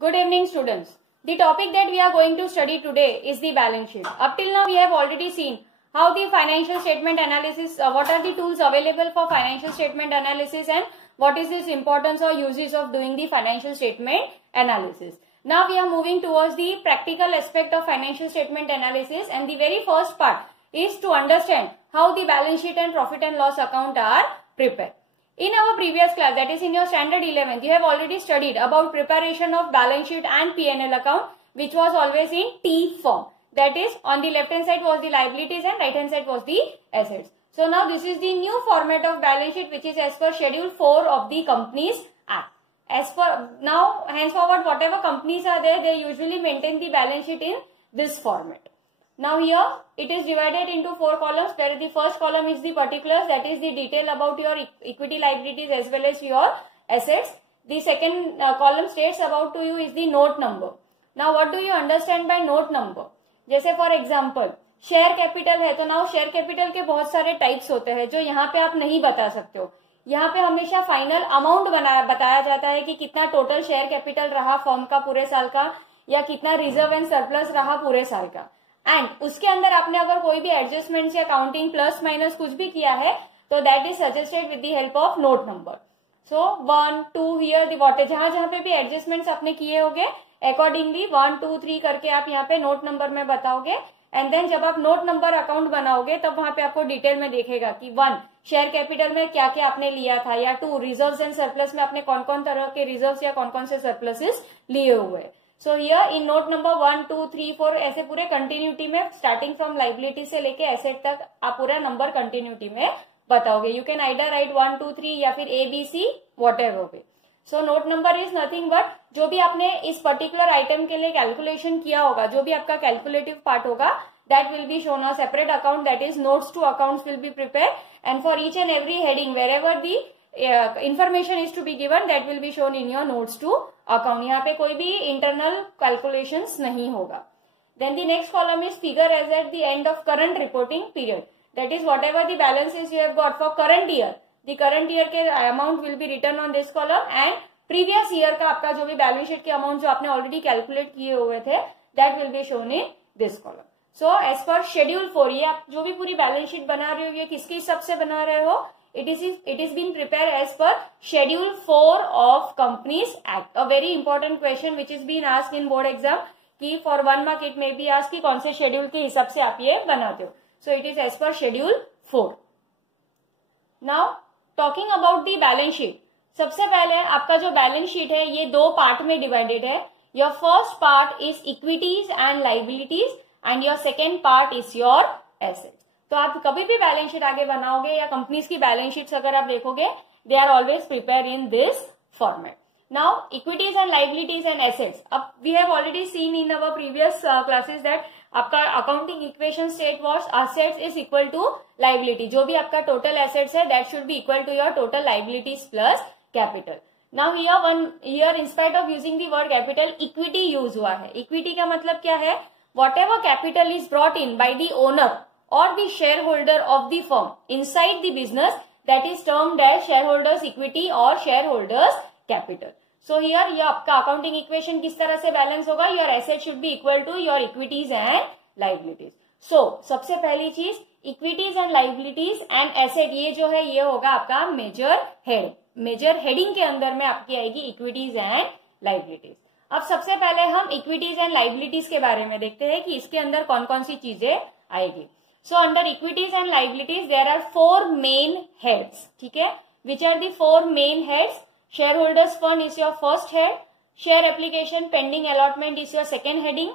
Good evening, students. The topic that we are going to study today is the balance sheet. Up till now, we have already seen how the financial statement analysis, what are the tools available for financial statement analysis, and what is this importance or uses of doing the financial statement analysis. Now we are moving towards the practical aspect of financial statement analysis, and the very first part is to understand how the balance sheet and profit and loss account are prepared. In our previous class, that is in your standard 11th, you have already studied about preparation of balance sheet and P&L account, which was always in T form. That is, on the left hand side was the liabilities and right hand side was the assets. So now this is the new format of balance sheet, which is as per Schedule 4 of the Companies Act. As per now, henceforward, whatever companies are there, they usually maintain the balance sheet in this format. Now here it is divided into 4 columns, where the first column is the particulars, that is the detail about your equity liabilities as well as your assets. The second column states about to you is the note number. Now what do you understand by note number? जैसे for example share capital है, तो now share capital के बहुत सारे types होते हैं जो यहाँ पे आप नहीं बता सकते हो. यहाँ पे हमेशा फाइनल अमाउंट बताया जाता है कि कितना टोटल शेयर कैपिटल रहा फर्म का पूरे साल का, या कितना रिजर्व एंड सरप्लस रहा पूरे साल का. एंड उसके अंदर आपने अगर कोई भी एडजस्टमेंट या काउंटिंग प्लस माइनस कुछ भी किया है, तो that is suggested with the help of note number. So 1, 2 here the what, जहां जहां पे भी एडजस्टमेंट्स आपने किए होंगे अकॉर्डिंगली 1, 2, 3 करके आप यहाँ पे नोट नंबर में बताओगे. एंड देन जब आप नोट नंबर अकाउंट बनाओगे तब वहां पे आपको डिटेल में देखेगा कि 1 शेयर कैपिटल में क्या क्या आपने लिया था, या 2 रिजर्व्स एंड सरप्लस में आपने कौन कौन तरह के रिजर्व्स या कौन कौन से सरप्लसेस लिए हुए. So here in note number 1, 2, 3, 4 ऐसे पूरे कंटिन्यूटी में स्टार्टिंग फ्रॉम लाइबिलिटी से लेके एसेट तक आप पूरा नंबर कंटिन्यूटी में बताओगे. यू कैन आइदर राइट 1, 2, 3 या फिर ABC what ever way. So note number is nothing but जो भी आपने इस पर्टिकुलर आइटम के लिए कैलकुलेशन किया होगा, जो भी आपका कैलकुलेटिव पार्ट होगा, that will be shown a separate account, that is notes to accounts will be prepared, and for each and every heading wherever the information is to be given, that will be shown in your notes to account. यहाँ पे कोई भी internal calculations नहीं होगा. Then the next column is figure as at the end of current reporting period, that is whatever the balances you have got for current year, the current year के amount will be written on this column, and previous year का आपका जो भी balance sheet के amount जो आपने already calculate किए हुए थे, that will be shown in this column. So as per Schedule 4, ये आप जो भी पूरी बैलेंस शीट बना रहे हो, ये किसके हिसाब से बना रहे हो? It is being prepared as per Schedule 4 of Companies Act. A very important question which is being asked in board exam, कि for 1 mark it may be asked कि कौन से शेड्यूल के हिसाब से आप ये बनाते हो. So it is as per Schedule 4. Now talking about the balance sheet, सबसे पहले आपका जो बैलेंस शीट है ये 2 पार्ट में डिवाइडेड है. Your first part is equities and liabilities, and your second part is your assets. तो आप कभी भी बैलेंस शीट आगे बनाओगे या कंपनीज की बैलेंस शीट्स अगर आप देखोगे, they are always prepare in this format. Now equities and liabilities and assets, अब we have already seen in our previous classes that आपका accounting equation state was assets is equal to liability. जो भी आपका total assets है that should be equal to your total liabilities plus capital. Now here in spite of using the word capital, equity use हुआ है. Equity का मतलब क्या है? Whatever capital is brought in by the owner or the shareholder of the firm inside the business, that is termed as shareholders equity or shareholders capital. So here ये आपका accounting equation किस तरह से balance होगा? Your assets should be equal to your equities and liabilities. So सबसे पहली चीज equities and liabilities and asset, ये जो है ये होगा आपका major head. Major heading के अंदर में आपकी आएगी equities and liabilities. अब सबसे पहले हम इक्विटीज एंड लाइबिलिटीज के बारे में देखते हैं कि इसके अंदर कौन कौन सी चीजें आएगी. So under equities and liabilities there are 4 main heads. ठीक है, which are the 4 main heads? Share holders fund is your first head, share application pending allotment is your second heading,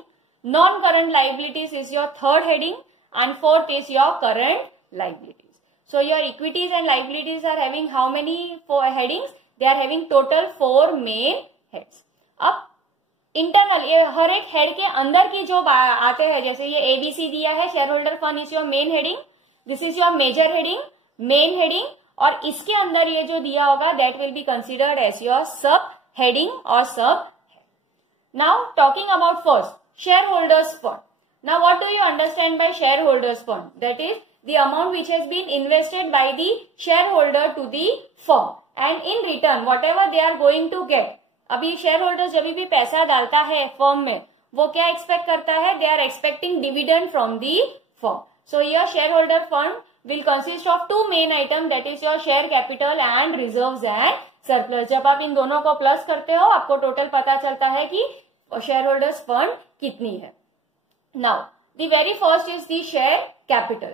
non current liabilities is your third heading, and fourth is your current liabilities. So your equities and liabilities are having how many headings? They are having total 4 main heads. अब internal ये हर एक head के अंदर की जो आते हैं, जैसे ये ABC दिया है, share holder fund is your main heading, this is your major heading, main heading, और इसके अंदर ये जो दिया होगा that will be considered as your sub heading और सब. Now talking about first share holders fund. Now what do you understand by share holders fund? That is the amount which has been invested by the share holder to the firm, and in return whatever they are going to get अभी share holder जब भी पैसा डालता है firm में, वो क्या expect करता है? They are expecting dividend from the firm. So your share holder fund will consist of two main item, that is your share capital and reserves and surplus. जब आप इन दोनों को प्लस करते हो आपको टोटल पता चलता है कि शेयर होल्डर्स फंड कितनी है. Now the very first is the share capital.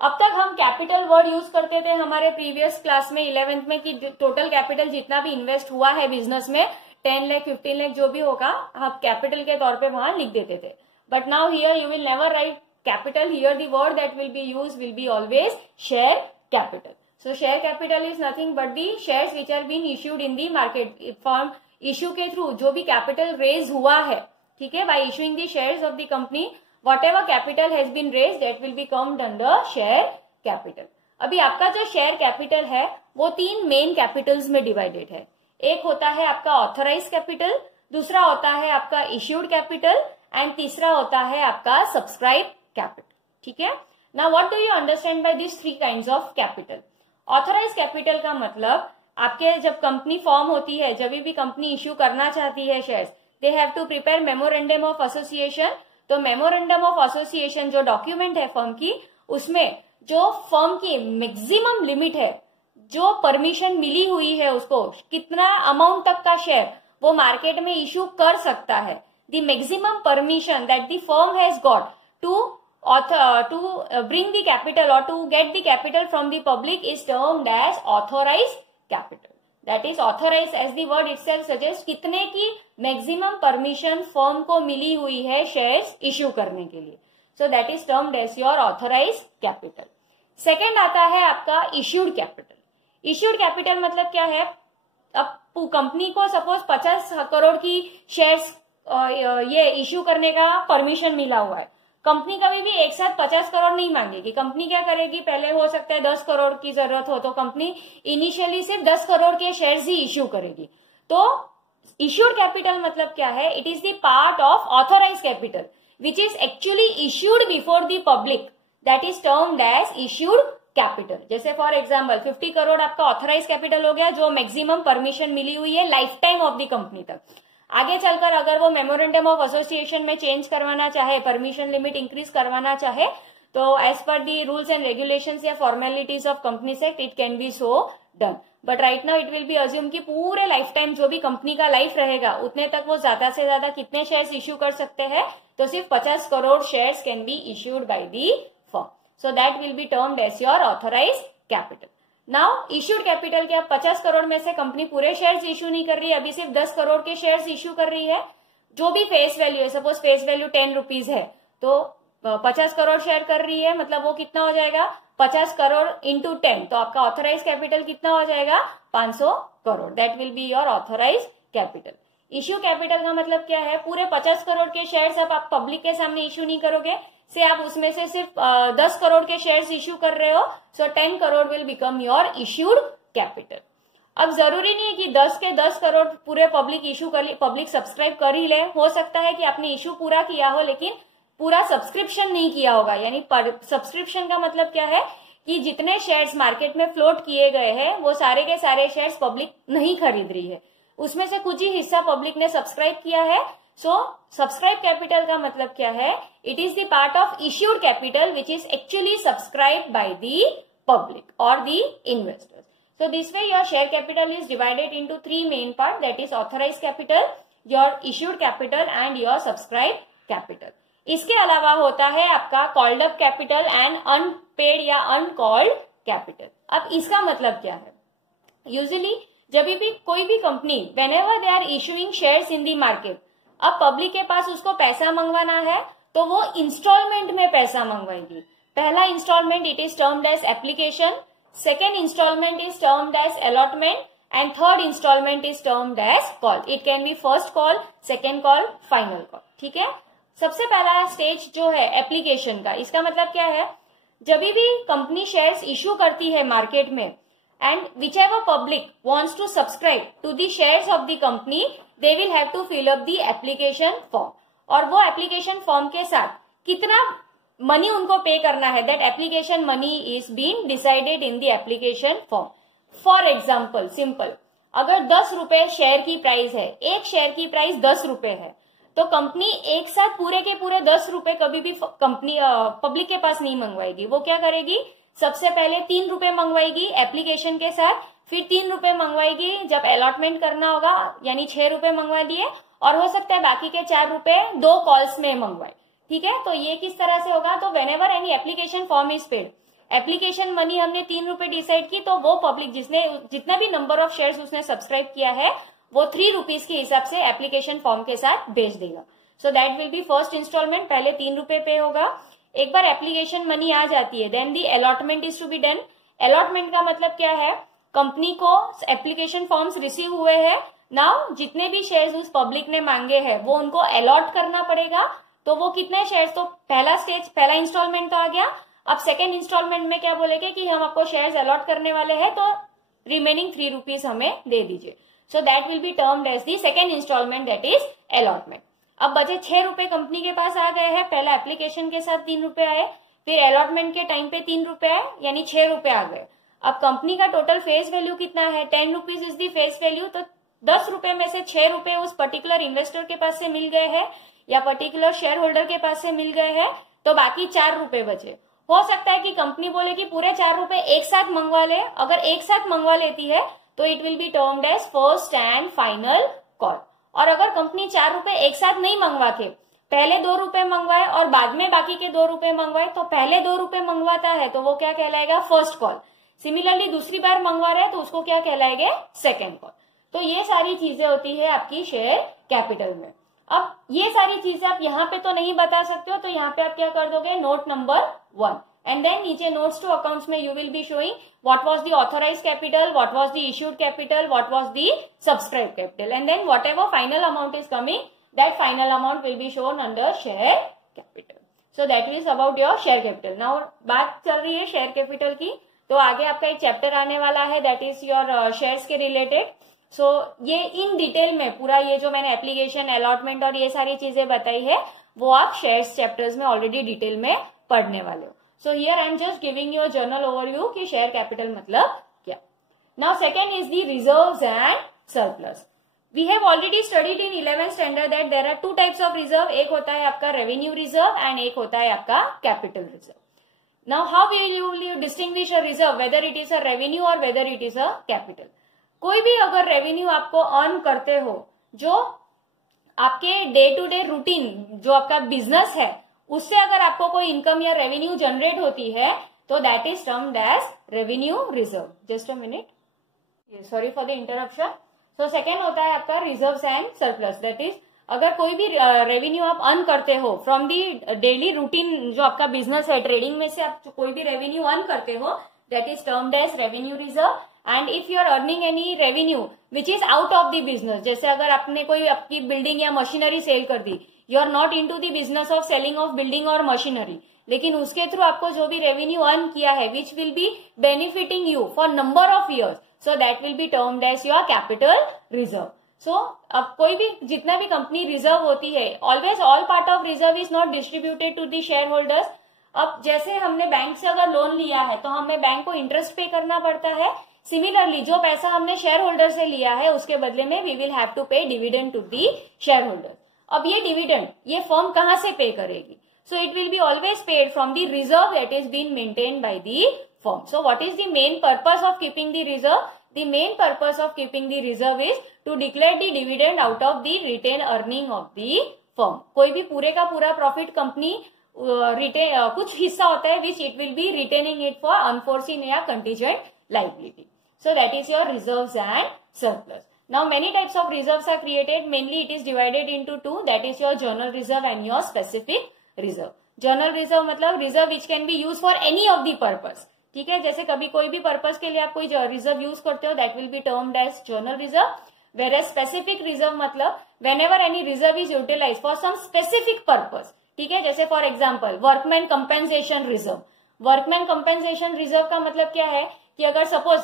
अब तक हम कैपिटल वर्ड यूज करते थे हमारे प्रीवियस क्लास में 11th में कि टोटल कैपिटल जितना भी इन्वेस्ट हुआ है बिजनेस में 10 लाख 15 लाख जो भी होगा आप कैपिटल के तौर पे वहां लिख देते थे. But now here you will never write capital. Here the word that will be used will be always share capital. So share capital is nothing but the shares which are being issued in the market. Firm issue के through जो भी capital raise हुआ है, ठीक है, by issuing the shares of the company, whatever capital has been raised that will be counted under share capital. अभी आपका जो share capital है वो 3 main capitals में divided है. एक होता है आपका authorized capital, दूसरा होता है आपका issued capital and तीसरा होता है आपका subscribed कैपिटल. ठीक है. Now what do you understand by this 3 kinds of capital? Authorise capital का मतलब आपके जब कंपनी फॉर्म होती है, जब भी कंपनी इश्यू करना चाहती है shares, they have to prepare memorandum of association. तो मेमोरेंडम ऑफ एसोसिएशन जो डॉक्यूमेंट है फर्म की, उसमें जो फर्म की मैक्सिमम लिमिट है, जो परमिशन मिली हुई है उसको, कितना अमाउंट तक का शेयर वो मार्केट में इश्यू कर सकता है, the maximum permission that the firm has got to bring the capital or to get the capital from the public is termed as authorized capital. That is authorized as the word itself suggests, कितने की maximum permission firm को मिली हुई है shares issue करने के लिए. So that is termed as your authorized capital. Second आता है आपका issued capital. Issued capital मतलब क्या है? अब कंपनी को सपोज 50 करोड़ की शेयर्स ये इश्यू करने का परमिशन मिला हुआ है. कंपनी कभी भी एक साथ 50 करोड़ नहीं मांगेगी. कंपनी क्या करेगी? पहले हो सकता है 10 करोड़ की जरूरत हो तो कंपनी इनिशियली सिर्फ 10 करोड़ के शेयर्स ही इश्यू करेगी. तो इश्यूड कैपिटल मतलब क्या है? It is the part of authorise capital which is actually issued before the public, that is termed as issued capital. जैसे फॉर एग्जाम्पल 50 करोड़ आपका ऑथोराइज कैपिटल हो गया, जो मैक्सिमम परमिशन मिली हुई है life time of the company तक. आगे चलकर अगर वो मेमोरेंडम ऑफ एसोसिएशन में चेंज करवाना चाहे, परमिशन लिमिट इंक्रीज करवाना चाहे, तो as per the rules and regulations या formalities of companies act it can be so done. But right now it will be assume कि पूरे लाइफ टाइम जो भी कंपनी का लाइफ रहेगा उतने तक वो ज्यादा से ज्यादा कितने शेयर्स इश्यू कर सकते हैं? तो सिर्फ 50 crore shares can be issued by the firm. So that will be termed as your authorise capital. Now issued capital के अब 50 करोड़ में से कंपनी पूरे शेयर्स इश्यू नहीं कर रही है, अभी सिर्फ 10 करोड़ के शेयर्स इश्यू कर रही है. जो भी फेस वैल्यू है, सपोज फेस वैल्यू 10 रुपीज है, तो 50 करोड़ शेयर कर रही है, मतलब वो कितना हो जाएगा? 50 करोड़ इंटू 10, तो आपका ऑथोराइज कैपिटल कितना हो जाएगा? 500 crore. That will be your authorise capital. Issue capital का मतलब क्या है? पूरे 50 करोड़ के शेयर्स अब आप पब्लिक के सामने इश्यू नहीं करोगे, से आप उसमें से सिर्फ 10 करोड़ के शेयर्स इश्यू कर रहे हो, सो 10 crore will become your issued capital. अब जरूरी नहीं है कि 10 के 10 करोड़ पूरे पब्लिक इश्यू कर, पब्लिक सब्सक्राइब कर ही ले. हो सकता है कि आपने इश्यू पूरा किया हो लेकिन पूरा सब्सक्रिप्शन नहीं किया होगा. यानी सब्सक्रिप्शन का मतलब क्या है कि जितने शेयर्स मार्केट में फ्लोट किए गए हैं वो सारे के सारे शेयर्स पब्लिक नहीं खरीद रही है, उसमें से कुछ ही हिस्सा पब्लिक ने सब्सक्राइब किया है. सो सब्सक्राइब कैपिटल का मतलब क्या है? It is the part of issued capital which is actually subscribed by the public और the investors. So this way your share capital is divided into 3 main part, that is authorized capital, your issued capital and your subscribed capital. इसके अलावा होता है आपका called up capital and unpaid या uncalled capital. अब इसका मतलब क्या है? Usually जब भी कोई भी company whenever they are issuing shares in the market, अब पब्लिक के पास उसको पैसा मंगवाना है तो वो इंस्टॉलमेंट में पैसा मंगवाएगी. पहला instalment it is termed as application, second installment is termed as allotment and third installment is termed as call. It can be first call, second call, final call. ठीक है. सबसे पहला स्टेज जो है एप्लीकेशन का, इसका मतलब क्या है? जब भी कंपनी शेयर्स इश्यू करती है मार्केट में and which public wants to subscribe to the shares of the company, they will have to fill up the application form. और वो एप्लीकेशन फॉर्म के साथ कितना मनी उनको पे करना है, that application money is been decided in the application form. For example simple, अगर 10 रुपए शेयर की प्राइस है, एक शेयर की प्राइस 10 रुपए है, तो कंपनी एक साथ पूरे के पूरे 10 रुपए कभी भी कंपनी पब्लिक के पास नहीं मंगवाएगी। वो क्या करेगी, सबसे पहले 3 रुपए मंगवाएगी एप्लीकेशन के साथ, फिर 3 रुपए मंगवाएगी जब अलॉटमेंट करना होगा, यानी 6 रुपए मंगवा दिए, और हो सकता है बाकी के 4 रुपए 2 कॉल्स में मंगवाए। ठीक है, तो ये किस तरह से होगा, तो whenever any application form is paid, application money हमने 3 रुपए डिसाइड की, तो वो पब्लिक जिसने जितना भी नंबर ऑफ शेयर्स उसने सब्सक्राइब किया है वो 3 रुपीज के हिसाब से एप्लीकेशन फॉर्म के साथ भेज देगा। So that will be first instalment, पहले 3 रुपए पे होगा। एक बार एप्लीकेशन मनी आ जाती है, then the allotment is to be done. Allotment का मतलब क्या है, कंपनी को एप्लीकेशन फॉर्म्स रिसीव हुए हैं, नाउ जितने भी शेयर्स उस पब्लिक ने मांगे हैं वो उनको अलॉट करना पड़ेगा। तो वो कितने शेयर्स, तो पहला स्टेज, पहला इंस्टॉलमेंट तो आ गया। अब सेकेंड इंस्टॉलमेंट में क्या बोलेंगे कि हम आपको शेयर्स अलॉट करने वाले हैं, तो रिमेनिंग 3 रुपीज हमें दे दीजिए। So that will be termed as the second instalment, that is allotment. अब बचे 6 रुपए कंपनी के पास आ गए हैं, पहला एप्लीकेशन के साथ 3 रुपए आए, फिर अलॉटमेंट के टाइम पे 3 रुपए आए, यानी 6 रुपए आ गए। अब कंपनी का टोटल फेस वैल्यू कितना है, 10 rupees is the face value. तो 10 रुपए में से 6 रुपए उस पर्टिकुलर इन्वेस्टर के पास से मिल गए हैं या पर्टिकुलर शेयर होल्डर के पास से मिल गए हैं, तो बाकी 4 रुपए बचे। हो सकता है कि कंपनी बोले कि पूरे 4 रुपए एक साथ मंगवा ले, अगर एक साथ मंगवा लेती है तो it will be termed as first and final call. और अगर कंपनी 4 रुपए एक साथ नहीं मंगवा के पहले 2 रुपए मंगवाए और बाद में बाकी के 2 रुपए मंगवाए, तो पहले 2 रुपए मंगवाता है तो वो क्या कहलाएगा, फर्स्ट कॉल। सिमिलरली दूसरी बार मंगवा रहे हैं तो उसको क्या कहलाएगा, सेकेंड कॉल। तो ये सारी चीजें होती है आपकी शेयर कैपिटल में। अब ये सारी चीजें आप यहाँ पे तो नहीं बता सकते हो, तो यहाँ पे आप क्या कर दोगे, नोट नंबर 1, एंड देन नीचे नोट्स टू अकाउंट्स में you will be showing what was the authorised capital, what was the issued capital, what was the subscribe capital, and then whatever final amount is coming, that final amount will be shown under share capital. So that is about your share capital. Now बात चल रही है share capital की, तो आगे आपका एक chapter आने वाला है, दैट इज योर शेयर्स के रिलेटेड। सो ये इन डिटेल में पूरा ये जो मैंने एप्लीकेशन, अलॉटमेंट और ये सारी चीजें बताई है वो आप शेयर्स चैप्टर्स में ऑलरेडी डिटेल में पढ़ने वाले हो। So here I am just giving you a general overview कि शेयर कैपिटल मतलब क्या। Now second is the reserves and surplus. We have already studied in 11th standard that there are 2 types of reserve, एक होता है आपका revenue reserve and एक होता है आपका capital reserve. Now how will you distinguish a reserve whether it is a revenue or whether it is a capital? कोई भी अगर रेवेन्यू आपको अर्न करते हो, जो आपके डे टू डे रूटीन जो आपका बिजनेस है उससे अगर आपको कोई इनकम या रेवेन्यू जनरेट होती है, तो that is termed as revenue reserve. Just a minute, sorry for the interruption. So second होता है आपका reserves and surplus, that is अगर कोई भी रेवेन्यू आप अर्न करते हो फ्रॉम दी डेली रूटीन जो आपका बिजनेस है, ट्रेडिंग में से आप कोई भी रेवेन्यू अर्न करते हो, that is termed as revenue reserve. And if you are earning any revenue which is out of the business, जैसे अगर आपने कोई आपकी बिल्डिंग या मशीनरी सेल कर दी, you are not into the business of selling of building और machinery, लेकिन उसके थ्रू आपको जो भी रेवेन्यू अर्न किया है which will be benefiting you for number of years, so that will be termed as your capital reserve. So अब कोई भी जितना भी कंपनी रिजर्व होती है, always all part of reserve is not distributed to the share holders. अब जैसे हमने बैंक से अगर लोन लिया है तो हमें बैंक को इंटरेस्ट पे करना पड़ता है, सिमिलरली जो पैसा हमने शेयर होल्डर से लिया है उसके बदले में we will have to pay dividend to the share holder. अब ये डिविडेंड ये फर्म कहां से पे करेगी, so it will be always paid from the reserve that is been maintained by the firm. So what is the main purpose of keeping the reserve? The main purpose of keeping the reserve is to declare the dividend out of the retained earning of the firm. कोई भी पूरे का पूरा profit company कुछ हिस्सा होता है which it will be retaining it for unforeseen या contingent liability. So that is your reserves and surplus. Now many types of reserves are created. Mainly it is divided into 2. That is your general reserve and your specific reserve. General reserve मतलब reserve which can be used for any of the purpose. ठीक है, जैसे कभी कोई भी purpose के लिए आप कोई रिजर्व यूज करते हो, that will be termed as general reserve. Whereas specific reserve मतलब whenever any reserve is utilise for some specific purpose. ठीक है, जैसे for example workman compensation reserve. Workman compensation reserve का मतलब क्या है कि अगर सपोज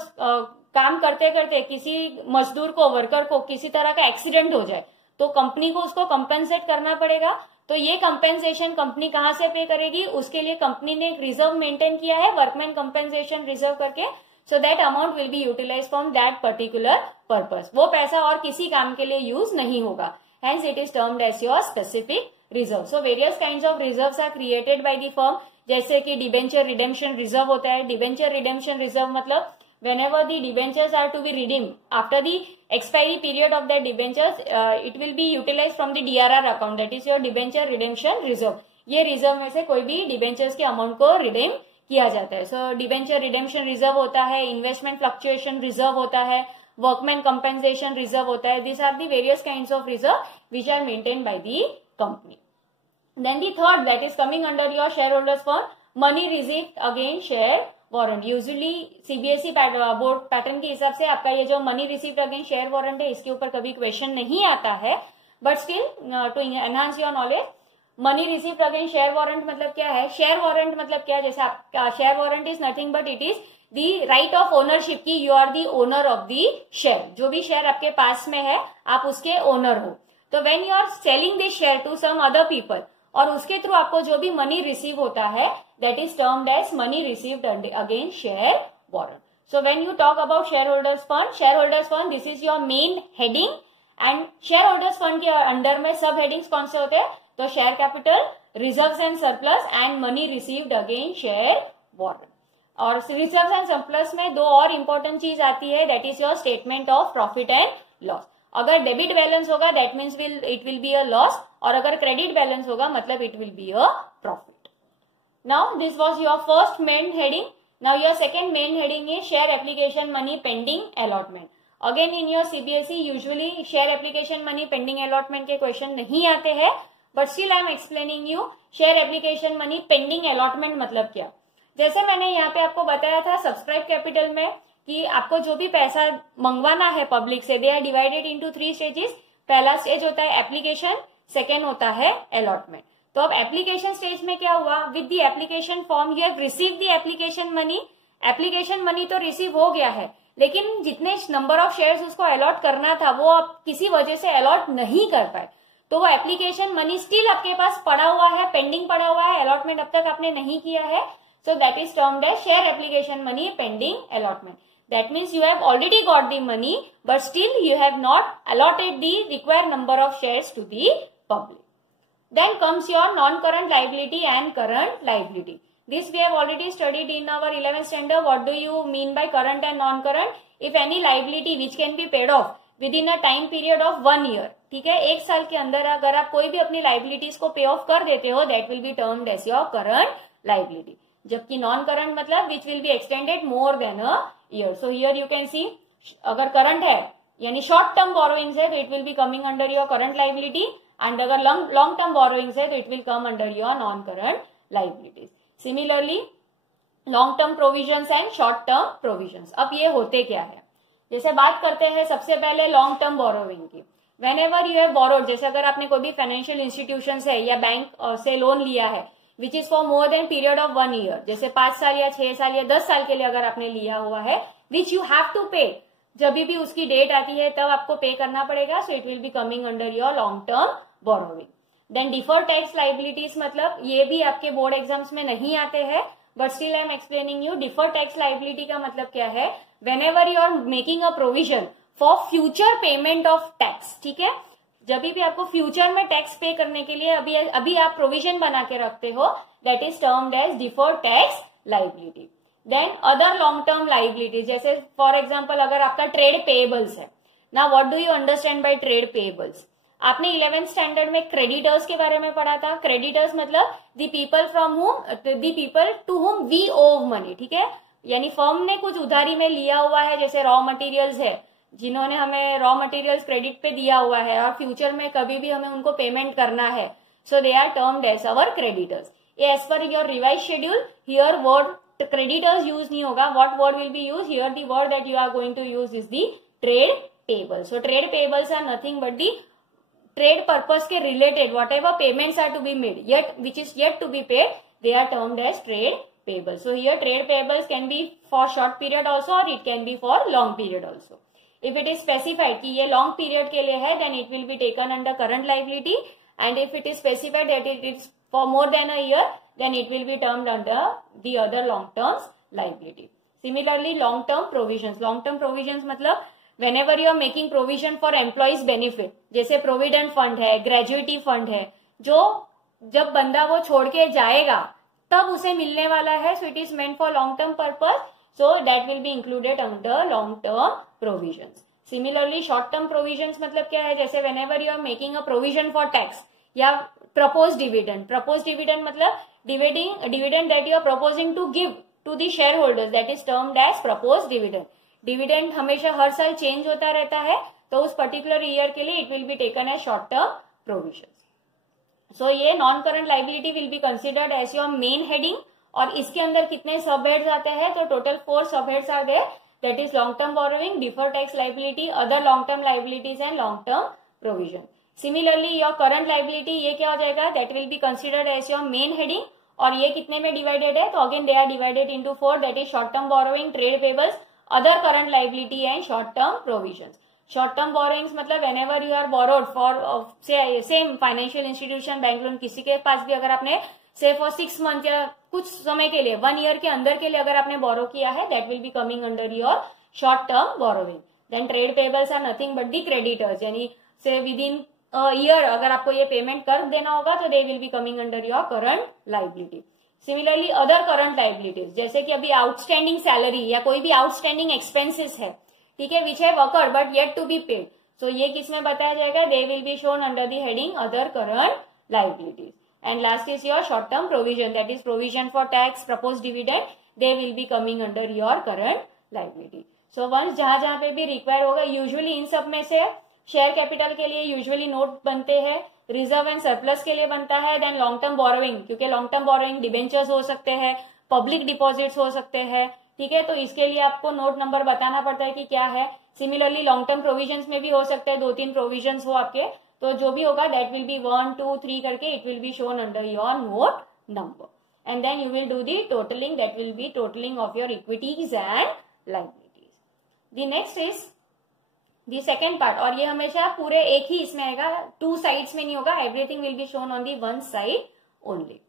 काम करते करते किसी मजदूर को, वर्कर को किसी तरह का एक्सीडेंट हो जाए तो कंपनी को उसको कंपेंसेट करना पड़ेगा। तो ये कंपेंसेशन कंपनी कहां से पे करेगी, उसके लिए कंपनी ने एक रिजर्व मेंटेन किया है वर्कमैन कंपेंसेशन रिजर्व करके, so that amount will be utilized from that particular purpose. वो पैसा और किसी काम के लिए यूज नहीं होगा, hence it is termed as your specific reserve. So various kinds of reserves are created by the firm, जैसे कि डिबेंचर रिडेम्पशन रिजर्व होता है. डिबेंचर रिडेम्पशन रिजर्व मतलब whenever the debentures are to be redeemed after the expiry period of the debentures, it will be utilized from the DRR account, that is your debenture redemption reserve. ये reserve में से कोई भी debentures के amount को redeem किया जाता है. सो डिबेंचर रिडेम्पशन रिजर्व होता है, इन्वेस्टमेंट फ्लक्चुएशन रिजर्व होता है, वर्कमैन कंपेंसेशन रिजर्व होता है. This are the various kinds of reserve which are maintain by the company. Then the third, that is coming under your shareholders fund, money received against share warrant. Usually CBSE board pattern के हिसाब से आपका ये जो money received against share warrant है, इसके ऊपर कभी क्वेश्चन नहीं आता है, but still to enhance your knowledge, money received against share warrant मतलब क्या है? शेयर वारंट मतलब क्या है? जैसे आपका share warrant is nothing but it is the right of ownership की you are the owner of the share. जो भी शेयर आपके पास में है आप उसके ओनर हो. तो when you are selling this share to some other people और उसके थ्रू आपको जो भी मनी रिसीव होता है, that is termed as money received against share warrant. So when you talk about shareholders fund, this is your main heading, and shareholders fund के under में सब हेडिंग्स कौन से होते हैं? तो share capital, reserves and surplus and money received against share warrant. और reserves and surplus में दो और इंपॉर्टेंट चीज आती है, that is your statement of profit and loss. अगर डेबिट बैलेंस होगा that means it will be a loss, और अगर क्रेडिट बैलेंस होगा मतलब it will be a profit. Now this was your first main heading. Now your second main heading is share application money pending allotment. Again in your CBSE usually share application money pending allotment के question नहीं आते हैं, but still I am explaining you share application money pending allotment मतलब क्या. जैसे मैंने यहाँ पे आपको बताया था सब्सक्राइब कैपिटल में कि आपको जो भी पैसा मंगवाना है पब्लिक से, they are divided into 3 stages. पहला स्टेज होता है एप्लीकेशन, सेकेंड होता है अलॉटमेंट. तो अब एप्लीकेशन स्टेज में क्या हुआ? With the application form you have receive the application money. Application money तो रिसीव हो गया है, लेकिन जितने नंबर ऑफ शेयर्स उसको अलॉट करना था वो अब किसी वजह से अलॉट नहीं कर पाए, तो वो एप्लीकेशन मनी स्टिल आपके पास पड़ा हुआ है, पेंडिंग पड़ा हुआ है, अलॉटमेंट अब तक आपने नहीं किया है. So that is termed as share application money pending allotment. That means you have already got the money, but still you have not allotted the required number of shares to the public. Then comes your non-current liability and current liability. This we have already studied in our 11th standard. What do you mean by current and non-current? If any liability which can be paid off within a time period of 1 year, ठीक है, 1 साल के अंदर अगर आप कोई भी अपनी लाइबिलिटीज को पे ऑफ कर देते हो, that will be termed as your current liability. जबकि नॉन करंट मतलब विच will be extended more than a year. So here you can see, अगर करंट है यानी शॉर्ट टर्म बोरोइंग्स है तो it will be coming under your current liability, and अगर long term borrowings है तो it will come under your non current liabilities. Similarly long term provisions and short term provisions. अब ये होते क्या है, जैसे बात करते हैं सबसे पहले लॉन्ग टर्म बोरोइंग की. When ever you have borrowed, जैसे अगर आपने कोई भी फाइनेंशियल इंस्टीट्यूशन से या बैंक से लोन लिया है which is for more than period of 1 year, जैसे 5 साल या 6 साल या 10 साल के लिए अगर आपने लिया हुआ है, विच यू हैव टू पे, जब भी उसकी डेट आती है तब आपको पे करना पड़ेगा. So it will be coming under your long term borrowing. Then deferred tax liabilities, मतलब ये भी आपके बोर्ड एग्जाम्स में नहीं आते हैं, but still I am explaining you. Deferred tax liability का मतलब क्या है? Whenever you are making a provision for future payment of tax, ठीक है, जब भी आपको फ्यूचर में टैक्स पे करने के लिए अभी आप प्रोविजन बना के रखते हो, that is termed as deferred tax liability. Then other long term liability, जैसे फॉर एग्जांपल अगर आपका ट्रेड पेएबल्स है. Now what do you understand by trade payables? आपने 11th स्टैंडर्ड में क्रेडिटर्स के बारे में पढ़ा था. क्रेडिटर्स मतलब the people to whom we owe money, ठीक है, यानी फर्म ने कुछ उधारी में लिया हुआ है, जैसे रॉ मटेरियल्स है, जिन्होंने हमें रॉ मटेरियल्स क्रेडिट पे दिया हुआ है और फ्यूचर में कभी भी हमें उनको पेमेंट करना है. So they are termed as our creditors. As पर your revise schedule here word creditors use नहीं होगा. What word will be use here? The word that you are going to use is the trade payables. So trade payables are nothing but the trade purpose के related whatever payments are to be made yet which is yet to be paid, they are termed as trade payables. So here trade payables can be for short period also और it can be for long period also. If it is specified कि ये long period के लिए है, then it will be taken under current liability, and if it is specified that it is for more than a year, then it will be termed under the other long terms liability. Similarly long term provisions मतलब whenever you are making provision for employees benefit, जैसे provident fund है, gratuity fund है, जो जब बंदा वो छोड़ के जाएगा तब उसे मिलने वाला है, सो it is meant for long term purpose, so that will be included under long term provisions. Similarly short term provisions मतलब क्या है, जैसे whenever you are making a provision for tax या प्रपोज डिविडेंड मतलब dividend that you are proposing to give to the share holders, that is termed as propose dividend. Dividend हमेशा हर साल change होता रहता है, तो उस पर्टिकुलर ईयर के लिए it will be taken as short term provision. So ये non current liability will be considered as your main heading. और इसके अंदर कितने सब हेड्स आते हैं, तो total 4 sub heads are there, that is long term borrowing, deferred tax liability, other long term liabilities and long term provision. Similarly your current liability ये क्या हो जाएगा, that will be considered as your main heading. और ये कितने में divided है, तो again they are divided into 4, that is short term borrowing, trade payables, other current liability and short term provisions. Short term borrowings मतलब whenever you are borrowed for same financial institution, bank loan, किसी के पास भी अगर आपने say for 6 months या कुछ समय के लिए 1 year के अंदर के लिए अगर आपने borrow किया है, that will be coming under your short term borrowing. Then trade payables are nothing but the creditors, यानी say within a year अगर आपको ये पेमेंट कर देना होगा तो they will be coming under your current liability. Similarly other current liabilities, जैसे कि अभी आउटस्टैंडिंग सैलरी या कोई भी आउटस्टैंडिंग एक्सपेंसेस है, ठीक है, which have accrued but yet to be paid, so ये किसमें बताया जाएगा, they will be shown under the heading other current liabilities. And last is your short term provision, that is provision for tax, propose dividend, they will be coming under your current liability. So once जहां पे भी require होगा, usually in सब में से share capital के लिए usually note बनते हैं, रिजर्व एंड सरप्लस के लिए बनता है, देन लॉन्ग टर्म बोरोइंग, क्योंकि लॉन्ग टर्म बोरोइंग डिबेंचर्स हो सकते हैं, पब्लिक डिपॉजिट्स हो सकते हैं, ठीक है, तो इसके लिए आपको नोट नंबर बताना पड़ता है कि क्या है. सिमिलरली लॉन्ग टर्म प्रोविजंस में भी हो सकता है 2-3 प्रोविजंस हो आपके, तो जो भी होगा दैट विल बी 1, 2, 3 करके it will be shown under your note number. And then you will do the totalling, that will be totalling of your equities and liabilities. The next is the second part, और ये हमेशा पूरे एक ही इसमें आएगा, 2 sides में नहीं होगा, everything will be shown on the 1 side only.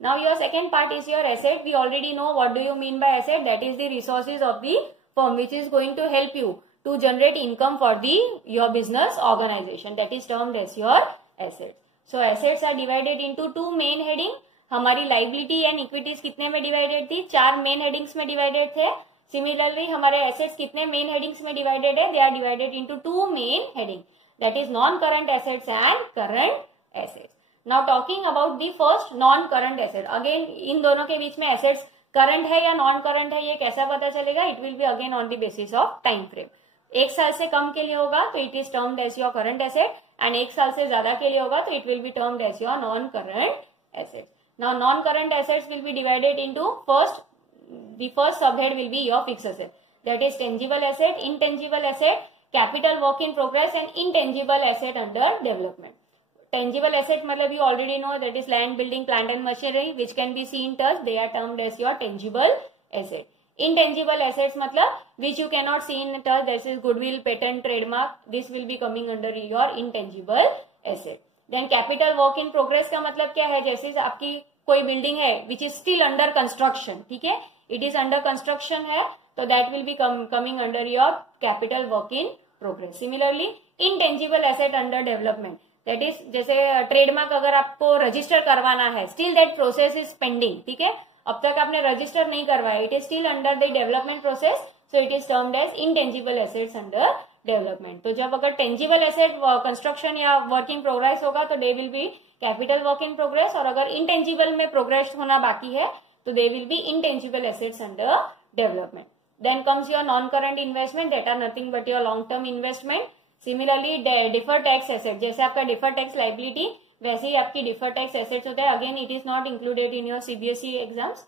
Now your second part is your asset. We already know what do you mean by asset, that is the resources of the firm which is going to help you to generate income for the your business organisation, that is termed as your asset. So assets are divided into 2 main heading. हमारी liability and equities कितने में divided थी, 4 main headings में divided थे. Similarly हमारे assets कितने main headings में divided है, they are divided into 2 main heading, that is non current assets and current assets. Now talking about the first non current asset, again in दोनों के बीच में assets current है या non current है ये कैसा पता चलेगा, it will be again on the basis of time frame. 1 साल से कम के लिए होगा तो it is termed as your current asset, and 1 साल से ज्यादा के लिए होगा तो it will be termed as your non current assets. Now non current assets will be divided into the first subhead will be your fixed asset, that is tangible asset, intangible asset, capital work in progress and intangible asset under development. Tangible asset मतलब you already know that is land, building, plant and machinery which can be seen, touched, they are termed as your tangible asset. Intangible assets मतलब which you cannot see in touch, that is goodwill, patent, trademark, this will be coming under your intangible asset. Then capital work in progress का मतलब क्या है, जैसे आपकी कोई building है which is still under construction, ठीक है, इट इज अंडर कंस्ट्रक्शन है, तो that will be coming under your capital work in progress. Similarly intangible asset under development, that is जैसे ट्रेडमार्क अगर आपको रजिस्टर करवाना है, still that process is pending, ठीक है, अब तक आपने रजिस्टर नहीं करवाया, it is still under the development process, so it is termed as intangible assets under development. तो जब अगर टेंजिबल एसेट कंस्ट्रक्शन या वर्क इन प्रोग्रेस होगा तो they will be capital work in progress, और अगर इंटेंजिबल में प्रोग्रेस होना बाकी है तो they will be intangible assets under development. Then comes your non current investment, that are nothing but your long term investment. Similarly defer tax asset, जैसे आपका defer tax liability वैसे ही आपकी डिफर टैक्स एसेट्स होता है, again it is not included in your CBSE exams.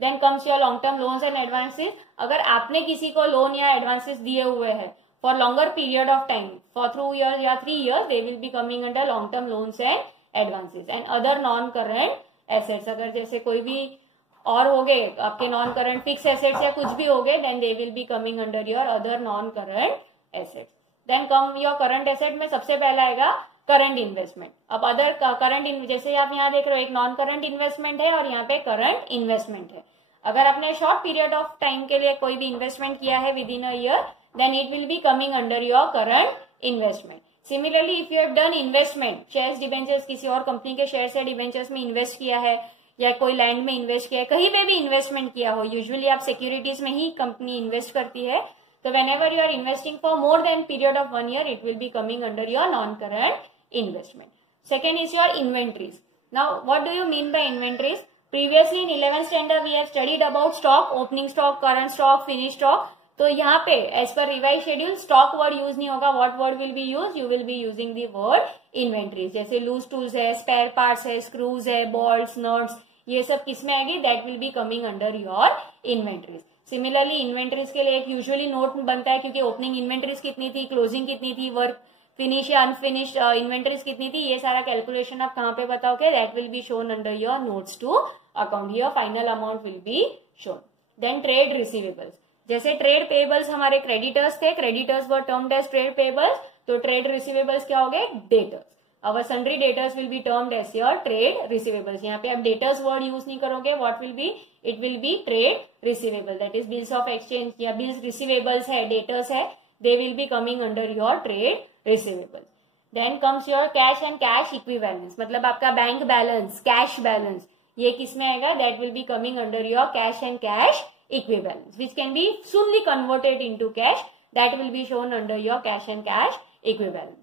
Then comes your long term loans and advances, अगर आपने किसी को लोन या एडवांसेस दिए हुए हैं for longer period of time, for 2 years या 3 years, they will be coming under long term loans and advances. And other non current assets, अगर जैसे कोई भी और हो गए आपके नॉन करंट फिक्स एसेट्स या कुछ भी हो गए, then they will be coming under your other non current assets. Then come your current asset में सबसे पहला आएगा करंट इन्वेस्टमेंट. अब अदर करंट, जैसे आप यहाँ देख रहे हो एक नॉन करंट इन्वेस्टमेंट है और यहाँ पे करंट इन्वेस्टमेंट है. अगर आपने शॉर्ट पीरियड ऑफ टाइम के लिए कोई भी इन्वेस्टमेंट किया है within a year, then it will be coming under your current investment. Similarly if you have done investment, shares debentures, किसी और कंपनी के शेयर्स या डिबेंचर्स में इन्वेस्ट किया है, या कोई लैंड में इन्वेस्ट किया है, कहीं पे भी इन्वेस्टमेंट किया हो, यूजुअली आप सिक्योरिटीज में ही कंपनी इन्वेस्ट करती है, तो whenever you are investing for more than period of 1 year, it will be coming under your non-current investment. Second is your inventories. Now, what do you mean by inventories? Previously in 11th standard we have studied about stock, opening stock, current stock, finished stock. तो यहाँ पे as per revised schedule stock word use नहीं होगा. What word will be used? You will be using the word inventories. जैसे loose tools है, spare parts है, screws है, bolts, nuts, ये सब किसमें आएगी? That will be coming under your inventories. Similarly inventories के लिए एक यूजुअली नोट बनता है, क्योंकि ओपनिंग इन्वेंटरीज कितनी थी, क्लोजिंग कितनी थी, वर्क फिनिश या अनफिनिश्ड इन्वेंटरीज कितनी थी, ये सारा कैलकुलेशन आप कहाँ पे बताओगे? That will be shown under your notes to account. Your final amount will be shown. Then trade receivables, जैसे ट्रेड पेबल्स हमारे क्रेडिटर्स थे, creditors were termed as trade payables, तो ट्रेड रिसीवेबल्स क्या हो गए? Debtors. Our sundry debtors will be termed as your trade receivables. यहाँ पे आप debtors word use नहीं करोगे. What will be? It will be trade receivable. That is bills of exchange या bills receivables है, debtors है. They will be coming under your trade receivables. Then comes your cash and cash equivalents. मतलब आपका bank balance, cash balance, ये किसमें आएगा? That will be coming under your cash and cash equivalents, which can be soonly converted into cash. That will be shown under your cash and cash equivalents.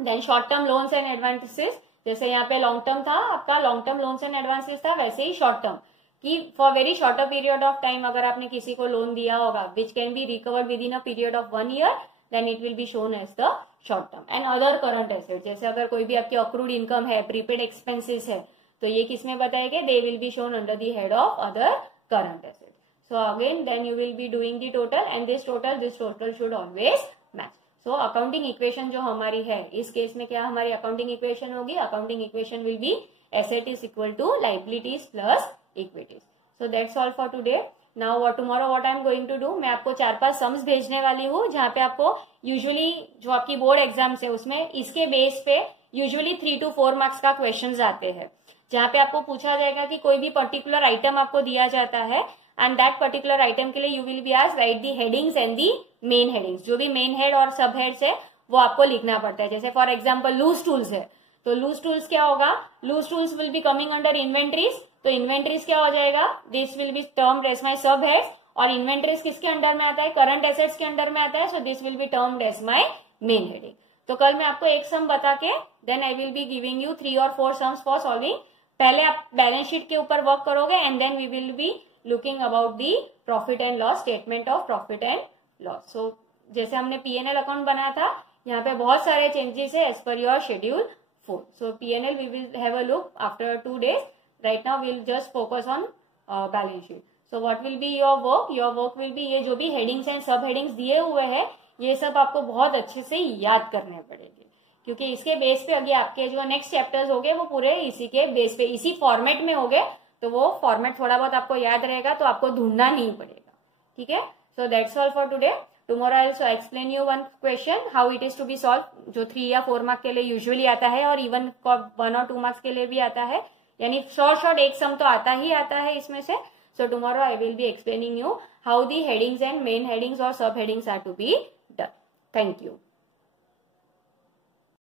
Then short term loans and advances, जैसे यहाँ पे long term था आपका, long term loans and advances था, वैसे ही short term कि for very shorter period of time अगर आपने किसी को लोन दिया होगा which can be recovered within a period of 1 year, then it will be shown as the short term. And other current asset, जैसे अगर कोई भी आपकी अक्रूड इनकम है, प्रीपेड एक्सपेंसेस है, तो ये किसमें बताएंगे? They will be shown under the head of other current asset. So again then you will be doing the total and this total should always match. So accounting equation जो हमारी है, इस case में क्या हमारी अकाउंटिंग इक्वेशन होगी? Accounting equation will be asset is equal to liabilities plus equities. So that's all for today. Now tomorrow what I am going to do, मैं आपको 4-5 सम्स भेजने वाली हूँ, जहाँ पे आपको यूजुअली जो आपकी बोर्ड एग्जाम्स है उसमें इसके बेस पे यूजुअली 3 to 4 मार्क्स का क्वेश्चन आते हैं, जहाँ पे आपको पूछा जाएगा कि कोई भी पर्टिकुलर आइटम आपको दिया जाता है एंड दैट पर्टिकुलर आइटम के लिए you will be asked right the headings and the main headings. जो भी मेन हेड और सब हेड्स है वो आपको लिखना पड़ता है. जैसे फॉर एग्जांपल लूज टूल्स है, तो लूज टूल्स क्या होगा? Loose tools will be coming under inventories, तो इन्वेंटरीज क्या हो जाएगा? This will be termed as my sub heads. और इन्वेंटरीज किसके अंडर में आता है? करंट एसेट्स के अंडर में आता है, so this will be termed as my main heading. तो कल मैं आपको एक सम बता के then I will be giving you 3 or 4 sums for solving. पहले आप बैलेंस शीट के ऊपर वर्क करोगे and then we will be looking about the profit and loss, statement of profit and loss. So जैसे हमने PNL account बनाया था, यहाँ पे बहुत सारे चेंजेस है एज पर your schedule 4. So PNL we will have a look after 2 days. Right now we will just focus on balance sheet. So what will be your work? Your work will be ये जो भी headings and सब headings दिए हुए हैं ये सब आपको बहुत अच्छे से याद करने पड़ेंगे, क्योंकि इसके बेस पे अगर आपके जो नेक्स्ट चैप्टर्स होंगे वो पूरे इसी के बेस पे, इसी फॉर्मेट में होंगे, तो वो फॉर्मेट थोड़ा बहुत आपको याद रहेगा, तो आपको ढूंढना नहीं पड़ेगा. ठीक है. So that's all for today. Tomorrow I will explain you one question how it is to be solve, जो 3 या 4 मार्क्स के लिए यूजुअली आता है और इवन 1 or 2 मार्क्स के लिए भी आता है, यानी शॉर्ट एक सम तो आता ही आता है इसमें से. So tomorrow I will be explaining you how the headings and main headings और sub headings are to be done. Thank you.